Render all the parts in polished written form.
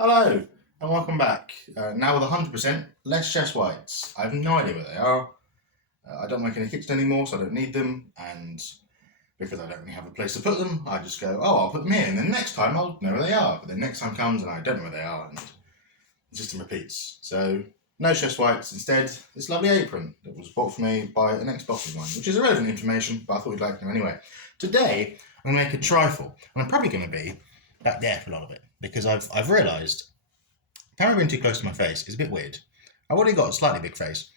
Hello and welcome back. Now with 100% less chest whites. I have no idea where they are. I don't work in a kitchen anymore, so I don't need them. And because I don't really have a place to put them, I just go, oh, I'll put them here. And then next time I'll know where they are. But then next time comes and I don't know where they are. And the system repeats. So no chest whites. Instead, this lovely apron that was bought for me by an ex-boss of mine, which is irrelevant information, but I thought you'd like to know anyway. Today, I'm going to make a trifle. And I'm probably going to be back there for a lot of it. Because I've realised camera being too close to my face is a bit weird. I've already got a slightly big face,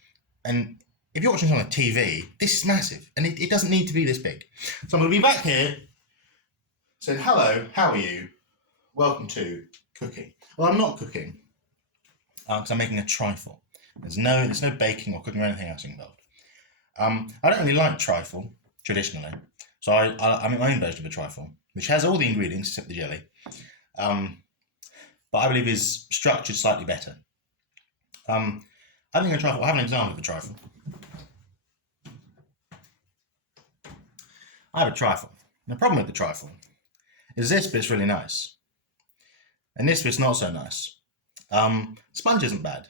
and if you're watching this on a TV, this is massive, and it doesn't need to be this big. So I'm going to be back here saying, hello, how are you? Welcome to cooking. Well, I'm not cooking, because I'm making a trifle. There's no baking or cooking or anything else involved. I don't really like trifle, traditionally, so I make my own version of a trifle, which has all the ingredients except the jelly. But I believe is structured slightly better. I think a trifle. I have an example of a trifle. I have a trifle. The problem with the trifle is this bit's really nice, and this bit's not so nice. Sponge isn't bad,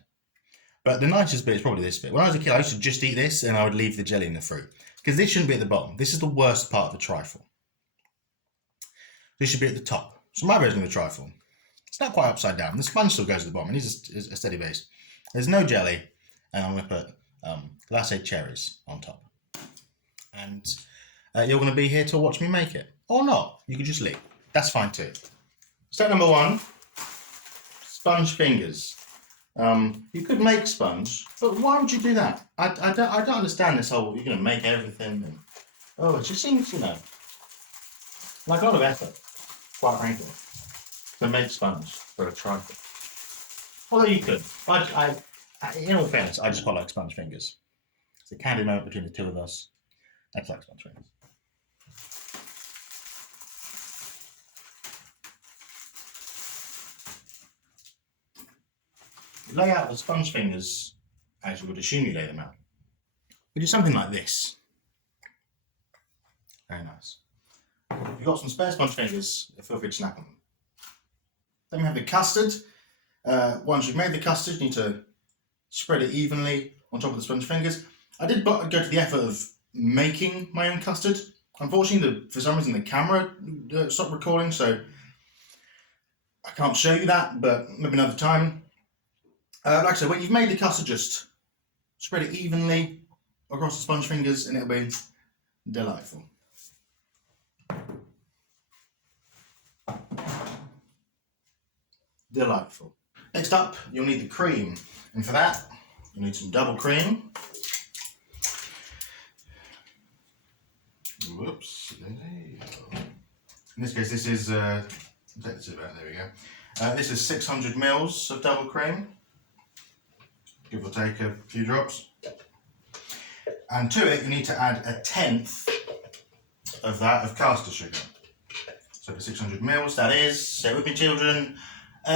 but the nicest bit is probably this bit. When I was a kid, I used to just eat this, and I would leave the jelly in the fruit because this shouldn't be at the bottom. This is the worst part of the trifle. This should be at the top. So my version of the trifle. It's not quite upside down. The sponge still goes to the bottom. It is a steady base. There's no jelly, and I'm going to put glacé cherries on top. And you're going to be here to watch me make it. Or not. You can just leave. That's fine too. Step number one, sponge fingers. You could make sponge, but why would you do that? I don't understand this whole, you're going to make everything. And, it just seems, like a lot of effort, quite frankly, to make sponge for a trifle. Although you could. In all fairness, I just quite like sponge fingers. It's a candid moment between the two of us. I just like sponge fingers. You lay out the sponge fingers as you would assume you lay them out. We do something like this. Very nice. If you've got some spare sponge fingers, feel free to snap on them. Then we have the custard. Once you've made the custard, you need to spread it evenly on top of the sponge fingers. I did go to the effort of making my own custard. Unfortunately, for some reason, the camera stopped recording, so I can't show you that, but maybe another time. Like I said, when you've made the custard, just spread it evenly across the sponge fingers, and it'll be delightful. Delightful. Next up, you'll need the cream, and for that, you'll need some double cream. Whoops. In this case, this is, take this about, there we go. This is 600 mils of double cream, give or take a few drops. And to it, you need to add 1/10 of that of caster sugar. So for 600 mils, that is, say with me children,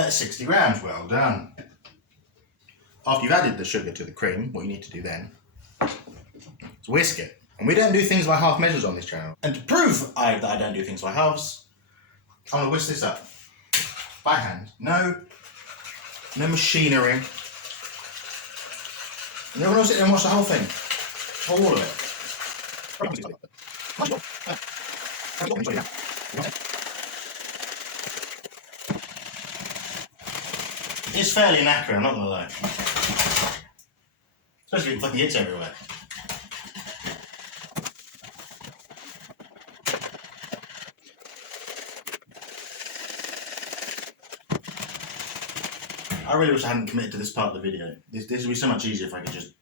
60 grams. Well done. After you've added the sugar to the cream, what you need to do then is whisk it. And we don't do things by half measures on this channel. And to prove that I don't do things by halves, I'm going to whisk this up by hand. No machinery. And you're going to sit there and watch the whole thing. All of it. It's fairly inaccurate, I'm not going to lie. Especially if it fucking hits everywhere. I really wish I hadn't committed to this part of the video. This would be so much easier if I could just...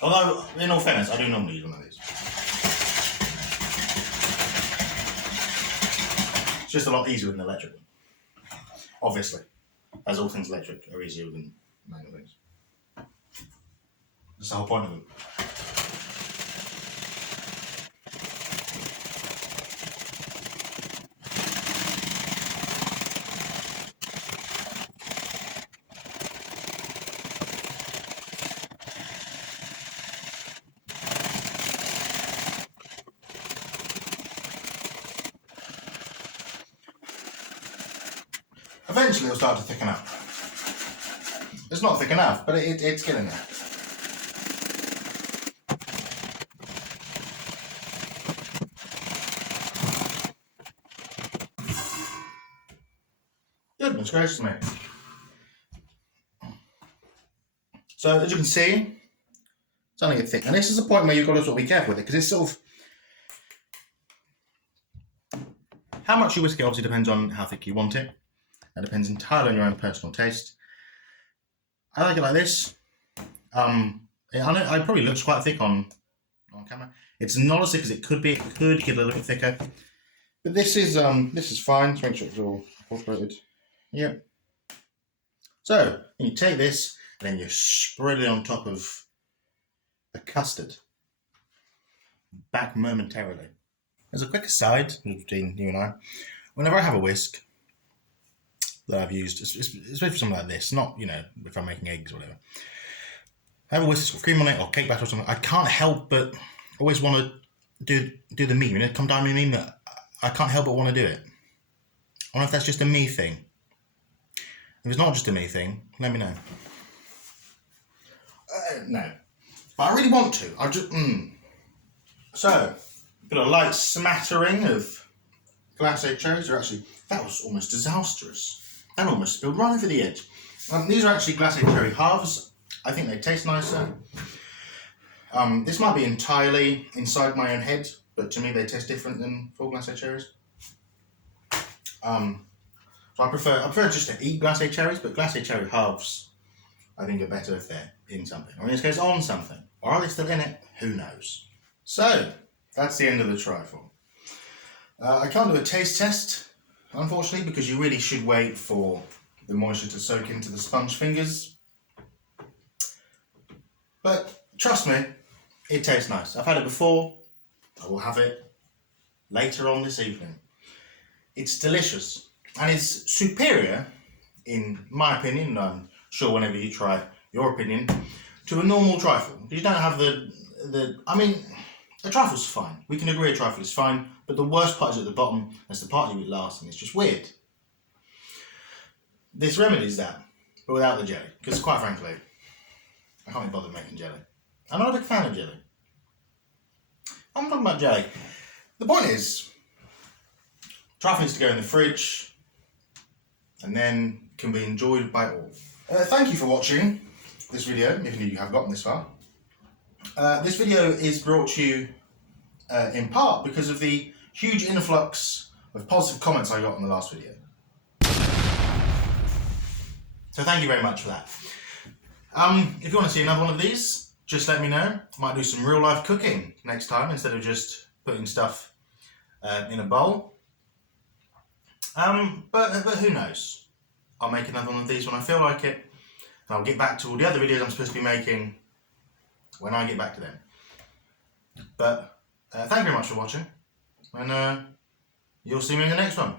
Although, in all fairness, I do normally use one of these. It's just a lot easier than an electric one. Obviously, as all things electric are easier than manual things. That's the whole point of them. Eventually it'll start to thicken up. It's not thick enough, but it's getting there. Goodness gracious me. So as you can see, it's starting to get thick. And this is the point where you've got to sort of be careful with it, because it's sort of... How much you whisk it obviously depends on how thick you want it. That depends entirely on your own personal taste. I like it like this. I know it probably looks quite thick on camera. It's not as thick as it could be. It could get a little bit thicker. But this is fine. Just make sure it's all incorporated. Yep. So you take this and then you spread it on top of the custard. Back momentarily. As a quick aside between you and I, whenever I have a whisk that I've used, especially for something like this, not, you know, if I'm making eggs or whatever, I have a whisk that's got cream on it or cake batter or something, I can't help but always want to do the meme, you know, come down with me, that I can't help but want to do it. I don't know if that's just a me thing. If it's not just a me thing, let me know. No. But I really want to. I just, So, got a light smattering of glacé cherries. Actually, that was almost disastrous. That almost spilled right over the edge. These are actually glacé cherry halves. I think they taste nicer. This might be entirely inside my own head, but to me they taste different than full glacé cherries. So I prefer just to eat glacé cherries, but glacé cherry halves I think are better if they're in something, or in this case on something. Or are they still in it? Who knows? So, that's the end of the trifle. I can't do a taste test, unfortunately, because you really should wait for the moisture to soak into the sponge fingers. But trust me, it tastes nice. I've had it before. I will have it later on this evening. It's delicious, and it's superior, in my opinion, and I'm sure whenever you try, your opinion, to a normal trifle. You don't have I mean, a trifle's fine. We can agree a trifle is fine, but the worst part is at the bottom. That's the part you eat last, and it's just weird. This remedies that, but without the jelly, because quite frankly, I can't be bothered making jelly. I'm not a big fan of jelly. I'm talking about jelly. The point is, trifle needs to go in the fridge, and then can be enjoyed by all. Thank you for watching this video, if you have gotten this far. This video is brought to you in part because of the huge influx of positive comments I got on the last video. So thank you very much for that. If you want to see another one of these, just let me know. I might do some real life cooking next time instead of just putting stuff in a bowl. But who knows? I'll make another one of these when I feel like it, and I'll get back to all the other videos I'm supposed to be making when I get back to them. But thank you very much for watching, and you'll see me in the next one.